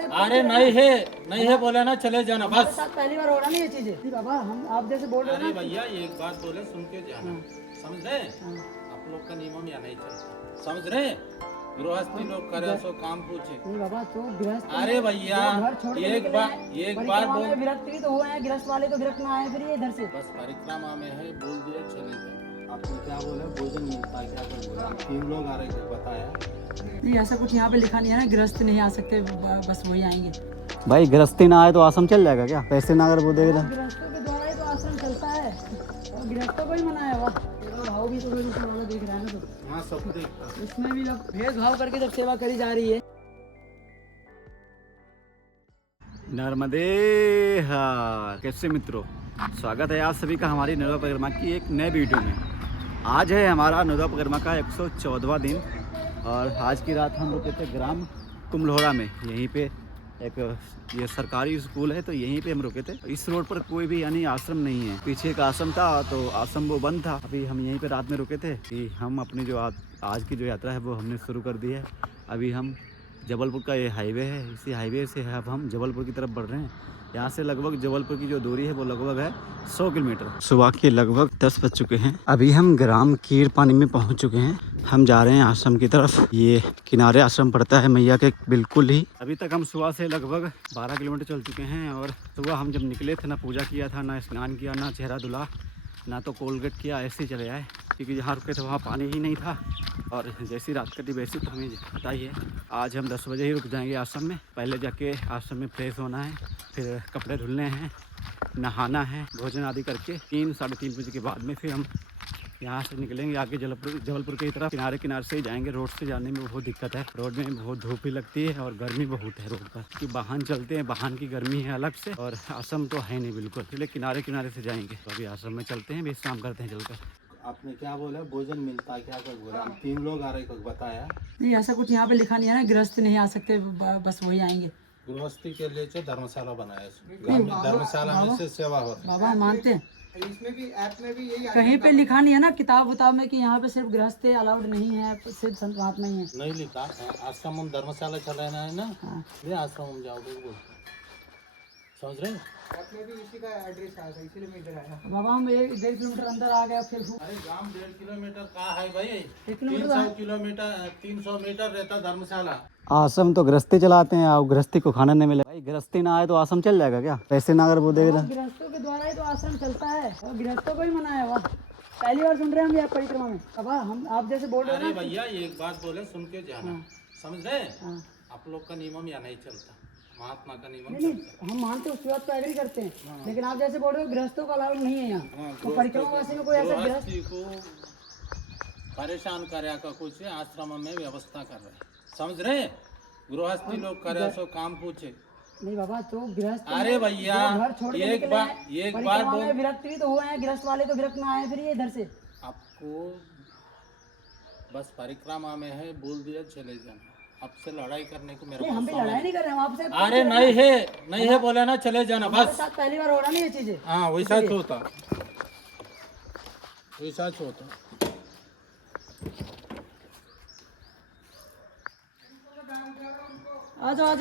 अरे नहीं है बोले ना, चले जाना बस। पहली बार हो रहा ना ये चीजें बाबा, हम आप जैसे बोल रहे अरे हैं ना। भैया एक बात बोले सुन के जाना, समझ रहे? आप लोग का नियम या नहीं चलता, समझ रहे? गृहस्थी लोग करे सो काम पूछे। नहीं बाबा, तो गृहस्थ अरे भैया घर छोड़ के एक बार बोल, विरक्त भी तो हुए हैं, गृहस्थ वाले तो विरक्त में आए फिर ये इधर से। बस परिक्रमा में है, बोल दिया चले जाओ। आपने क्या बोला, भोजन मिलता है क्या कर बोला? 3 लोग आ रहे थे बताया। नहीं ऐसा कुछ यहाँ पे लिखा नहीं है ना, गृहस्थ नहीं आ सकते, बस वही आएंगे। भाई गृहस्थी ना आए तो आश्रम चल जाएगा क्या? पैसे ना अगर वो देगा गृहस्थों के द्वारा ही तो आश्रम चलता है, और गृहस्थों को ही मना है। वाह, भाव भी तो वाला देख रहा है ना, तो हाँ सब देखता। इसमें भी जब भेदभाव करके जब सेवा करी जा रही है। नर्मदे हर। कैसे मित्रों, स्वागत है आप सभी का हमारी नर्मदा परिक्रमा की एक नए वीडियो में। आज है हमारा नर्मदा परिक्रमा का 114वां दिन और आज की रात हम रुके थे ग्राम कुम्भलहोरा में। यहीं पे एक ये सरकारी स्कूल है तो यहीं पे हम रुके थे। इस रोड पर कोई भी यानी आश्रम नहीं है। पीछे एक आश्रम था तो आश्रम वो बंद था। अभी हम यहीं पे रात में रुके थे कि हम अपनी जो आज की जो यात्रा है वो हमने शुरू कर दी है। अभी हम जबलपुर का ये हाईवे है, इसी हाईवे से अब हम जबलपुर की तरफ बढ़ रहे हैं। यहाँ से लगभग जबलपुर की जो दूरी है वो लगभग है 100 किलोमीटर। सुबह के लगभग 10 बज चुके हैं। अभी हम ग्राम कीर पानी में पहुँच चुके हैं। हम जा रहे हैं आश्रम की तरफ। ये किनारे आश्रम पड़ता है मैया के बिल्कुल ही। अभी तक हम सुबह से लगभग 12 किलोमीटर चल चुके हैं और सुबह हम जब निकले थे ना पूजा किया था, ना स्नान किया, ना चेहरा धुला, ना तो कोलगेट किया, ऐसे ही चले आए क्योंकि जहाँ रुके थे वहाँ पानी ही नहीं था। और जैसी रात कटी वैसी तो हमें पता ही है। आज हम 10 बजे ही रुक जाएंगे आश्रम में। पहले जाके आश्रम में फ्रेश होना है, फिर कपड़े धुलने हैं, नहाना है, भोजन आदि करके 3 साढ़े 3 बजे के बाद में फिर हम यहाँ से निकलेंगे आगे जबलपुर की तरफ। किनारे से ही जाएंगे, रोड से जाने में बहुत दिक्कत है। रोड में बहुत धूप भी लगती है और गर्मी बहुत है रोड पर कि वाहन चलते हैं, वाहन की गर्मी है अलग से और आश्रम तो है नहीं बिल्कुल। इसलिए किनारे से जाएंगे। तो अभी आश्रम में चलते हैं, विश्राम करते हैं चलकर। आपने क्या बोला, भोजन मिलता है क्या कर बोला? 3 लोग आ रहे थे बताया। नहीं ऐसा कुछ यहाँ पे लिखा नहीं है ना, गृहस्थ नहीं आ सकते, बस वही आएंगे। गृहस्थी के लिए धर्मशाला बनाया, धर्मशाला में से सेवा होती है। बाबा मानते हैं, इसमें भी ऐप में भी यही कहीं पे लिखा नहीं है ना किताब उताब में कि यहाँ पे सिर्फ गृहस्थ अलाउड नहीं है, सिर्फ संत महात्मा ही है। नहीं लिखा। आश्रम हम धर्मशाला चलाना है ना, ये आश्रम हम जाओगे बोलते, समझ रहे? ऐप में भी इसी का एड्रेस आया था, इसीलिए मैं इधर आया। बाबा हम 1.5 किलोमीटर अंदर आ गए फिर। अरे गांव 1.5 किलोमीटर कहाँ है भाई? 1 किलोमीटर 300 मीटर रहता धर्मशाला। आश्रम तो गृहस्थी चलाते हैं और गृहस्थी को खाना नहीं मिले। भाई गृहस्थी ना आए तो आश्रम चल जाएगा क्या? पैसे ना अगर वो देगा गृहस्थों के द्वारा ही तो आश्रम चलता है, और गृहस्थों को ही मना है। वाह, पहली बार सुन रहे हैं हम ये परिक्रमा में। बाबा हम आप जैसे बोल रहे हैं अरे ना। भैया एक बात बोले सुन के जाना, समझ रहे? आप लोग का नियम या नहीं चलता, महात्मा का नियम नहीं हम मानते हैं, उसकी बात तो एग्री करते हैं, लेकिन आप जैसे बोल रहे हो गृहस्थों का अलाउड नहीं है यहाँ। तो परिक्रमा वासी में कोई ऐसा गृहस्थ गृहस्थी को परेशान करे का कुछ आश्रम में व्यवस्था कर रहे, समझ रहे? गृहस्थी लोग करे सो काम पूछे। नहीं बाबा, तो गृहस्थ अरे भैया घर छोड़ के एक बार बोल, विरक्त भी तो हुए हैं, गृहस्थ वाले तो विरक्त में आए फिर ये इधर से। आपको बस परिक्रमा में है, बोल दिया चले जाना। आपसे लड़ाई करने को मेरे नहीं हम भी लड़ाई नहीं कर रहे हैं आपसे। अरे नहीं है बोले ना, चले जाना बस। साथ पहली बार हो रहा ना ये चीजें। हाँ वैसा तो होता, वैसा तो होता। आ जाओ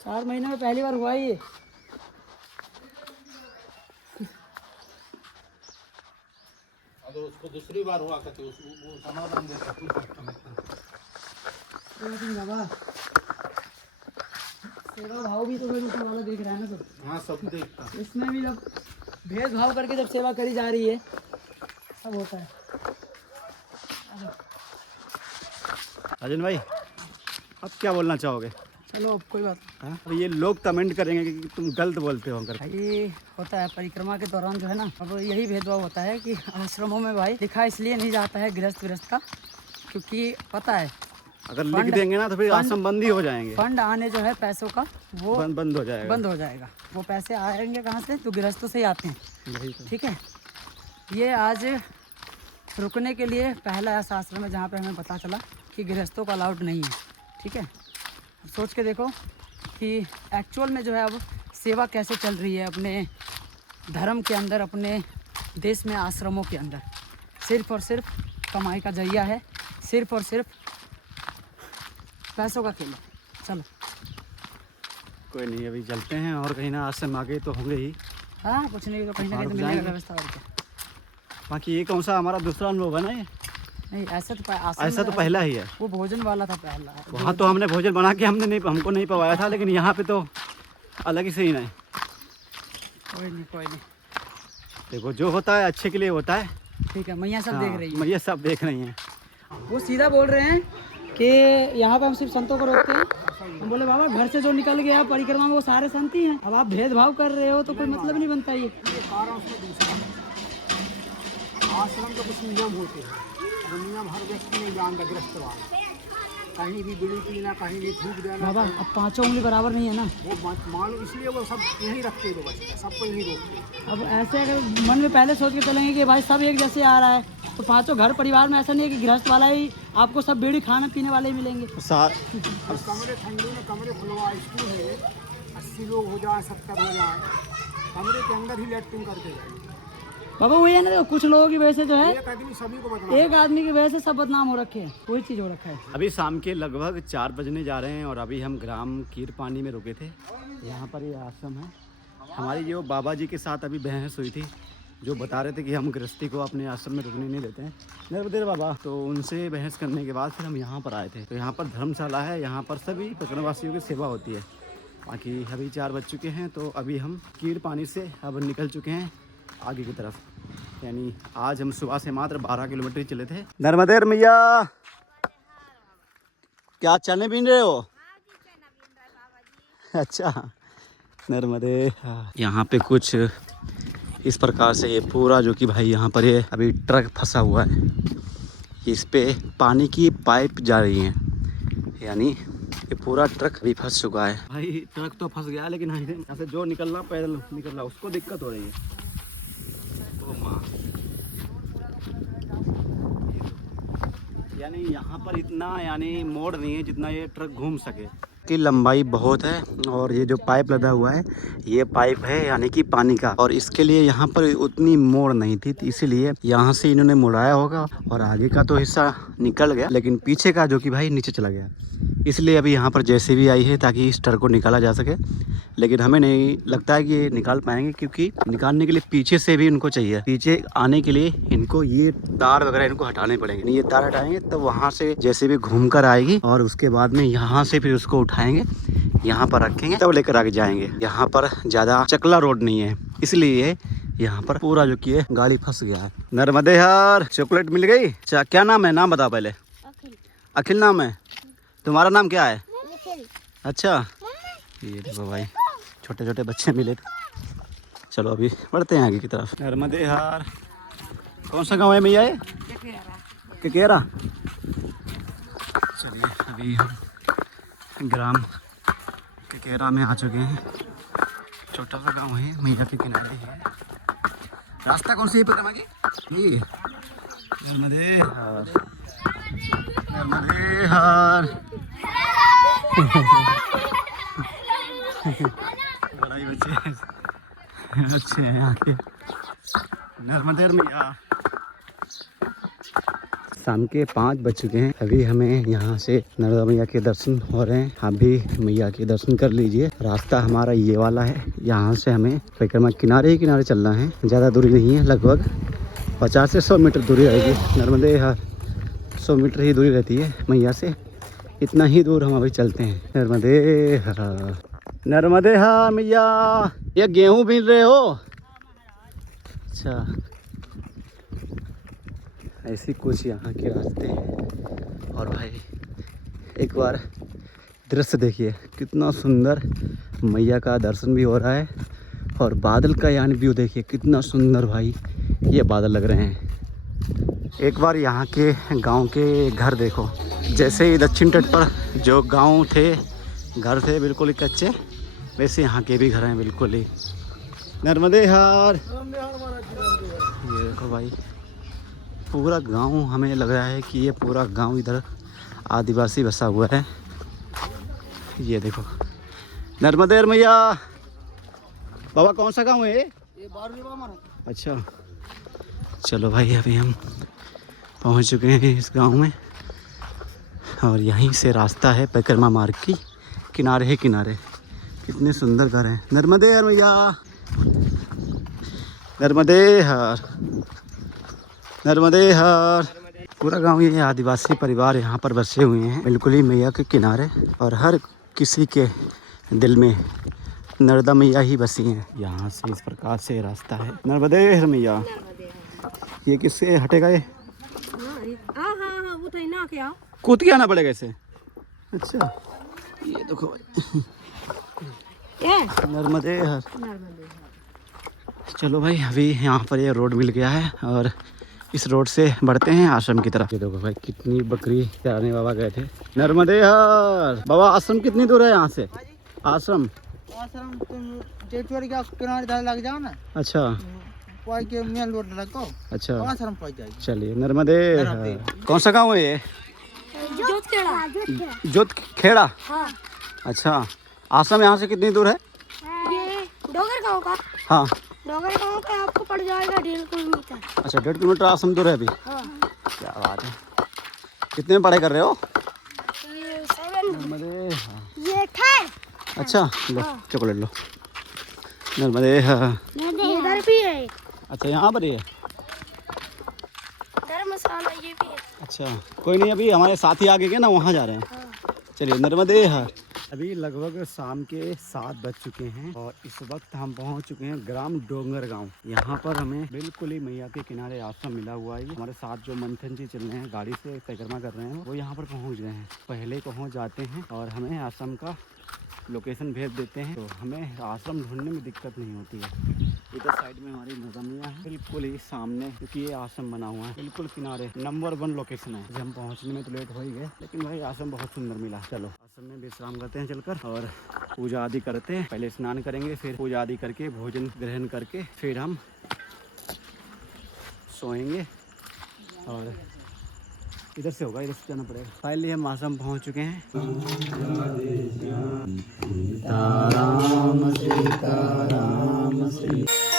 4 महीने में पहली बार हुआ ये। अगर उसको दूसरी बार हुआ करते वो समाधान देता बाबा, सेवा भाव भी तो ऊपर वाला देख रहा है ना, तो हाँ सब देखता। इसमें भी जब भेदभाव करके जब सेवा करी जा रही है सब होता है। राजन भाई अब क्या बोलना चाहोगे? चलो अब कोई बात हाँ? अब ये लोग कमेंट करेंगे कि तुम गलत बोलते हो अंकल। ये होता है परिक्रमा के दौरान जो है ना, अब यही भेदभाव होता है कि आश्रमों में भाई लिखा इसलिए नहीं जाता है गृहस्थ का, क्योंकि पता है अगर लिख देंगे ना तो फिर आश्रम बंद ही हो जाएंगे। फंड आने जो है पैसों का वो बंद हो जाएगा। वो पैसे आएंगे कहाँ से? तो गृहस्थों से ही आते हैं। ठीक है, ये आज रुकने के लिए पहला ऐसा आश्रम है जहाँ पे हमें पता चला कि गृहस्थों का अलाउड नहीं है। ठीक है, सोच के देखो कि एक्चुअल में जो है अब सेवा कैसे चल रही है अपने धर्म के अंदर, अपने देश में आश्रमों के अंदर। सिर्फ और सिर्फ कमाई का जरिया है, सिर्फ और सिर्फ पैसों का खेल है। चलो। कोई नहीं, अभी चलते हैं और कहीं ना आश्रम आगे तो होंगे ही। हाँ कुछ नहीं तो कहीं ना कहीं तो मिलेगा व्यवस्था और क्या। बाकी ये कौन सा हमारा दूसरा अनुभव है ना ये? नहीं ऐसा तो आश्रम ऐसा तो में पहला ही है। वो भोजन वाला था पहला। वहाँ तो हमने भोजन बना के हमको नहीं पवाया था, लेकिन यहाँ पे तो अलग ही सीन है। कोई नहीं कोई नहीं, देखो जो होता है अच्छे के लिए होता है। ठीक है। मैया सब देख रही है। मैया सब देख रही हैं। वो सीधा बोल रहे हैं कि यहाँ पे हम सिर्फ संतों को रोकते हैं। हम बोले बाबा घर से जो निकल गया परिक्रमा में वो सारे संत ही हैं, अब आप भेदभाव कर रहे हो तो कोई मतलब नहीं बनता ये। आश्रम के कुछ नियम होते हैं, वो नियम हर व्यक्ति ने जानता ग्रस्त वाला। कहीं भी बीड़ी पीना, कहीं भी थूक देना। बाबा अब 5 उंगली बराबर नहीं है ना। वो मालूम, इसलिए वो सब यही रखते हैं, बच्चे सबको यही रोकते हैं। अब ऐसे अगर मन में पहले सोच के चलेंगे कि भाई सब एक जैसे आ रहा है, तो 5 घर परिवार में ऐसा नहीं है कि गृहस्थ वाला ही आपको सब बीड़ी खाने पीने वाले ही मिलेंगे। अब कमरे ठंडी में कमरे खुलवा, स्कूल है, 80 लोग हो जाए 70 हो जाए, कमरे के अंदर ही लैट्रिन करके जाए। बाबा वही है ना, देखो कुछ लोगों की वजह से जो है एक आदमी सभी को बदनाम, एक आदमी की वजह से सब बदनाम हो रखे हैं, वही चीज़ हो रखा है। अभी शाम के लगभग 4 बजने जा रहे हैं और अभी हम ग्राम कीर पानी में रुके थे। यहाँ पर ये आश्रम है। हमारी जो बाबा जी के साथ अभी बहस हुई थी, जो बता रहे थे कि हम गृहस्थी को अपने आश्रम में रुकने नहीं देते हैं, नर्मदेर बाबा, तो उनसे बहस करने के बाद फिर हम यहाँ पर आए थे। तो यहाँ पर धर्मशाला है, यहाँ पर सभी परिक्रमावासियों की सेवा होती है। बाकी अभी 4 बज चुके हैं, तो अभी हम कीर पानी से अब निकल चुके हैं आगे की तरफ। यानी आज हम सुबह से मात्र 12 किलोमीटर ही चले थे। नर्मदेर मैया, क्या चने बीन रहे हो? अच्छा, नर्मदे। यहाँ पे कुछ इस प्रकार से ये पूरा जो कि भाई यहाँ पर ये अभी ट्रक फंसा हुआ है, इस पे पानी की पाइप जा रही है, यानी ये पूरा ट्रक अभी फंस चुका है। भाई ट्रक तो फंस गया, लेकिन यहाँ से जो निकलना पैदल निकलना उसको दिक्कत हो रही है। यानी यहाँ पर इतना यानी मोड़ नहीं है जितना ये ट्रक घूम सके। की लंबाई बहुत है और ये जो पाइप लगा हुआ है ये पाइप है यानी कि पानी का, और इसके लिए यहाँ पर उतनी मोड़ नहीं थी, तो इसीलिए यहाँ से इन्होंने मुड़ाया होगा और आगे का तो हिस्सा निकल गया, लेकिन पीछे का जो कि भाई नीचे चला गया। इसलिए अभी यहाँ पर जेसीबी आई है ताकि इस ट्रक को निकाला जा सके, लेकिन हमें नहीं लगता है कि ये निकाल पाएंगे, क्योंकि निकालने के लिए पीछे से भी इनको चाहिए। पीछे आने के लिए इनको ये तार वगैरह इनको हटाने पड़ेंगे। ये तार हटाएंगे तो वहाँ से जेसीबी घूम कर आएगी और उसके बाद में यहाँ से फिर उसको उठाएंगे, यहाँ पर रखेंगे, तब लेकर आगे जाएंगे। यहाँ पर ज़्यादा चकला रोड नहीं है, इसलिए यहाँ पर पूरा जो कि है गाड़ी फंस गया है। नर्मदे यार, चॉकलेट मिल गई। अच्छा क्या नाम है? नाम बताओ पहले। अखिल नाम है। तुम्हारा नाम क्या है? अच्छा, ये देखो भाई छोटे छोटे बच्चे मिले थे। चलो अभी बढ़ते हैं आगे की तरफ। नर्मदे यार, कौन सा गांव है भैया ये? केकेरा। चलिए अभी हम ग्राम केकेरा में आ चुके हैं। छोटा सा गांव है, मैया के किनारे है। रास्ता कौन सी है परिक्रमा की? ये नर्मदे हार, नर्मदे हार। बड़ा ही बच्चे अच्छे हैं यहाँ के। नर्मदे मैया। शाम के 5 बज चुके हैं। अभी हमें यहाँ से नर्मदा मैया के दर्शन हो रहे हैं। आप भी मैया के दर्शन कर लीजिए। रास्ता हमारा ये वाला है, यहाँ से हमें परिक्रमा किनारे ही किनारे चलना है। ज़्यादा दूरी नहीं है, लगभग 50 से 100 मीटर दूरी रहेगी। नर्मदे यहाँ 100 मीटर ही दूरी रहती है मैया से, इतना ही दूर हम अभी चलते हैं। नर्मदे हाँ, नर्मदे हाँ मैया। ये गेहूँ बीन रहे हो? अच्छा, ऐसी कुछ यहाँ के रास्ते हैं। और भाई एक बार दृश्य देखिए, कितना सुंदर मैया का दर्शन भी हो रहा है, और बादल का यानी व्यू देखिए कितना सुंदर भाई ये बादल लग रहे हैं। एक बार यहाँ के गांव के घर देखो, जैसे ही दक्षिण तट पर जो गांव थे, घर थे बिल्कुल ही कच्चे, वैसे यहाँ के भी घर हैं बिल्कुल ही। नर्मदे हार। ये देखो भाई पूरा गांव, हमें लग रहा है कि ये पूरा गांव इधर आदिवासी बसा हुआ है। ये देखो नर्मदे मैया। बाबा कौन सा गांव है ये? अच्छा, चलो भाई अभी हम पहुंच चुके हैं इस गांव में, और यहीं से रास्ता है परिक्रमा मार्ग की किनारे ही किनारे कितने सुंदर घर हैं। नर्मदे हर मैया, नर्मदे हर, नर्मदे हर। पूरा गांव ये आदिवासी परिवार यहाँ पर बसे हुए हैं बिल्कुल ही मैया के किनारे, और हर किसी के दिल में नर्मदा मैया ही बसी हैं। यहाँ से इस प्रकार से रास्ता है। नर्मदे हर मैया। ये किससे हटेगा? ये कूद के आना पड़ेगा इसे। अच्छा ये देखो भाई, नर्मदे हर। चलो भाई, अभी यहाँ पर ये रोड मिल गया है और इस रोड से बढ़ते हैं आश्रम की तरफ। ये देखो भाई, कितनी बकरी चराने बाबा गए थे। नर्मदे हर। बाबा आश्रम कितनी दूर है यहाँ से? आश्रम तुम जेठवाड़ी का किनारे लग जाओ ना। अच्छा के मेन रोड लगो। अच्छा आश्रम पहुंच जाएगी। चलिए, नर्मदे हर। कौन सा गाँव है ये? जोत खेड़ा। हाँ। अच्छा, आश्रम यहाँ से कितनी दूर है? ये डोगर गांव का। हाँ, डोगर गांव का आपको पड़ जाएगा 1.5 किलोमीटर। अच्छा 1.5 किलोमीटर आश्रम दूर है अभी। हाँ। क्या बात है। कितने में पढ़ाई कर रहे हो? ये 7। नर्मदे हर। ये 8। अच्छा लो, चॉकलेट लो। नर्मदे हर। इधर भी है। अच्छा यहाँ पर ही है। धर्मशाला ये भी है। अच्छा कोई नहीं, अभी हमारे साथी आगे के ना वहाँ जा रहे हैं। चलिए, नर्मदे हर। अभी लगभग शाम के 7 बज चुके हैं और इस वक्त हम पहुंच चुके हैं ग्राम डोंगर गांव। यहाँ पर हमें बिल्कुल ही मैया के किनारे आश्रम मिला हुआ है। हमारे साथ जो मंथन जी चल रहे हैं, गाड़ी से परिक्रमा कर रहे हैं, वो यहाँ पर पहुँच गए हैं। पहले पहुँच जाते हैं और हमें आश्रम का लोकेशन भेज देते हैं, तो हमें आश्रम ढूंढने में दिक्कत नहीं होती है। इधर साइड में हमारी नौदमिया है, बिल्कुल ही सामने, क्योंकि ये आश्रम बना हुआ है बिल्कुल किनारे। नंबर 1 लोकेशन है। हम पहुंचने में तो लेट हो ही गए, लेकिन भाई आश्रम बहुत सुंदर मिला। चलो आश्रम में विश्राम करते हैं चलकर और पूजा आदि करते हैं। पहले स्नान करेंगे, फिर पूजा आदि करके भोजन ग्रहण करके फिर हम सोएंगे। और इधर से होगा, इधर से जाना पड़ेगा। फाइनली हम आश्रम पहुंच चुके हैं। सीताराम सीताराम सीता